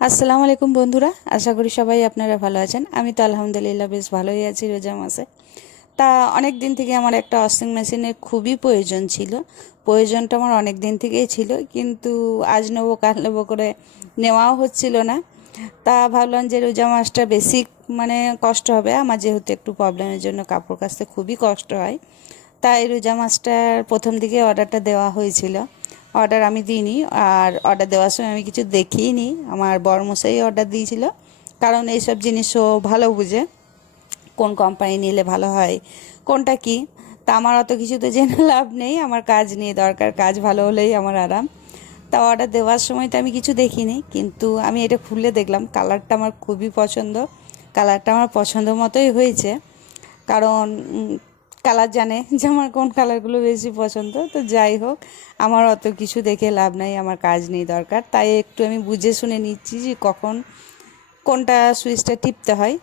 আসসালামু আলাইকুম বন্ধুরা, আশা করি সবাই আপনারা ভালো আছেন। আমি তো আলহামদুলিল্লাহ বেশ ভালোই আছি রোজা মাসে। তা অনেক দিন থেকে আমার একটা ওয়াশিং মেশিনের খুবই প্রয়োজন ছিল। প্রয়োজনটা আমার অনেক দিন থেকেই ছিল, কিন্তু আজ নেবো কাল নেবো করে নেওয়াও হচ্ছিল না। তা ভাবলাম যে রোজা মাসটা বেশি কষ্ট হবে আমার, যেহেতু একটু প্রবলেমের জন্য কাপড় কাচতে খুবই কষ্ট হয়। তাই রোজা মাছটার প্রথম দিকে অর্ডারটা দেওয়া হয়েছিল। অর্ডার আমি দিইনি, আর অর্ডার দেওয়ার সময় আমি কিছু দেখিইনি। আমার বড়মশাই অর্ডার দিয়েছিল, কারণ এইসব জিনিসও ভালো বুঝে কোন কোম্পানি নিলে ভালো হয়, কোনটা কি। তা আমার অত কিছু তো জেনে লাভ নেই, আমার কাজ নিয়ে দরকার, কাজ ভালো হলেই আমার আরাম। তা অর্ডার দেওয়ার সময় তো আমি কিছু দেখিনি, কিন্তু আমি এটা খুলে দেখলাম, কালারটা আমার খুবই পছন্দ। কালারটা আমার পছন্দ মতোই হয়েছে, কারণ কালার জানে যে আমার কোন কালারগুলো বেশি পছন্দ। তো যাই হোক, আমার অত কিছু দেখে লাভ নাই, আমার কাজ নেই দরকার। তাই একটু আমি বুঝে শুনে নিচ্ছি যে কখন কোনটা সুইচটা টিপতে হয়।